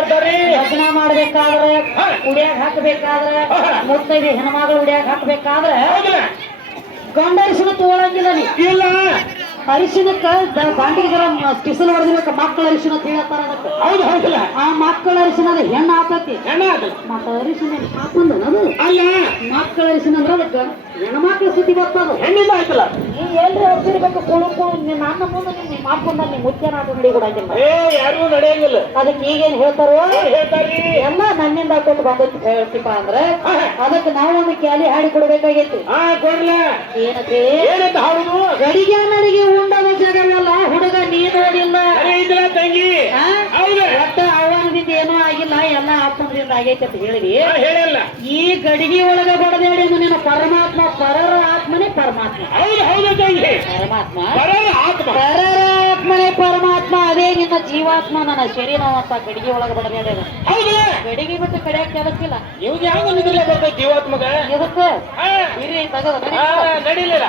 ಮಾಡ್ತಾರ್ರಿ ಲಗ್ನ ಮಾಡ್ಬೇಕಾದ್ರೆ ಉಡ್ಯಾಗ ಹಾಕಬೇಕಾದ್ರೆ ಮುತ್ತೈದೆ ಹೆಣ್ಮಗಳು ಉಡ್ಯಾಗ ಹಾಕಬೇಕಾದ್ರೆ ಗಂಡ ಅರಿಶಿನ ತಗೊಳಂಗಿಲ್ಲ ನೀ ಇಲ್ಲ ಅರಿಶಿನಕ್ಕ ಬಾಂಡಿಗೆ ಜರ ಕಿಸಲು ಹೊಡೆದಿರ್ಬೇಕ ಮಕ್ಕಳ ಅರಿಶಿನ ಅಂತ ಹೇಳ್ತಾರ ಅದಕ್ಕೆ ಹೌದು ಹೌದಲ್ಲ ಆ ಮಕ್ಕಳ ಅರಿಶಿನದ ಹೆಣ್ಣು ಹಾಕತಿ ಹೆಣ್ಣ ಆಗಲ್ಲ ಮತ್ತ ಅರಿಶಿನ ಹಾಕೊಂಡ ಅದು ಅಲ್ಲ ಮಕ್ಕಳ ಅರಿಶಿನ ಅಂದ್ರೆ ಅದಕ್ಕೆ ಹೆಣ್ಮಕ್ಳ ಸುದ್ದಿ ಬರ್ತದ ಹೆಣ್ಣಿಂದ ಆಯ್ತಲ್ಲ ನೀ ಎಲ್ರಿ ಹೋಗ್ತಿರ್ಬೇಕು ಕುಳುಕು ನನ್ನ ಮುಂದೆ ನಿಮ್ಮ ಮಾಕೊಂಡ ನೀ ಮುತ್ಯನ ಹಾಕೊಂಡು ಕೊಡಂಗಿಲ್ಲ ಏ ಯಾರಿಗೂ ನಡೆಯಂಗಿಲ್ಲ ಅದಕ್ಕೆ ಈಗೇನ್ ಹೇಳ್ತಾರೋ ಹೇಳ್ತಾರ್ರಿ ಎಲ್ಲ ನನ್ನಿಂದ ಹಾಕೊಟ್ಟು ಬಂದೈತಿ ಹೇಳ್ತಿಪ್ಪ ಅಂದ್ರೆ ಅದಕ್ಕೆ ನಾವು ಒಂದು ಕ್ಯಾಲಿ ಹಾಡಿ ಕೊಡ್ಬೇಕಾಗೈತಿ ಹಾ ಕೊಡ್ಲ ಏನಂತೆ ಏನಂತ ಹಾಡುದು ಗಡಿಗೆ ನನಗೆ ಉಂಡದ ಜಗವಲ್ಲ ಹುಡುಗ ನೀ ನೋಡಿಲ್ಲ ಅರೆ ಇದ್ರ ತಂಗಿ ಆ? ಹೌದ ಒಟ್ಟ ಅವನದಿಂದ ಏನೂ ಆಗಿಲ್ಲ ಎಲ್ಲ ಅಪ್ಪನದಿಂದ ಆಗೈತಿ ಅಂತ ಹೇಳಿದಿ ಹೇಳಲ್ಲ ಈ ಗಡಿಗೆ ಒಳಗ ಬಡದೇಡಿ ನೀನು ಪರಮಾತ್ಮ ಪರರ ಆತ್ಮನೇ ಪರಮಾತ್ಮ ಹೌದು ಹೌದು ತಂಗಿ ಪರಮಾತ್ಮ ಬರಲ್ಲ ಆತ್ಮ ಪರರ ಆತ್ಮನೇ ಪರಮಾತ್ಮ ಅದೇ ನಿನ್ನ ಜೀವಾತ್ಮ ನನ್ನ ಶರೀರ ಅಂತ ಗಡಿಗೆ ಒಳಗ ಬಡದೇಡಿ ಹೌದು ಗಡಿಗೆ ಬಿಟ್ಟು ಕಡಿಯಕ್ಕೆ ಕೆಲಸಿಲ್ಲ ಇವಾಗ ಯಾವ ನಿದ್ರಲ್ಲ ಬರ್ತೈತಿ ಜೀವಾತ್ಮಗ ಇದಕ್ಕೆ ಹಾ ಹಿರಿ ತಗದ ನಡೀಲಿಲ್ಲ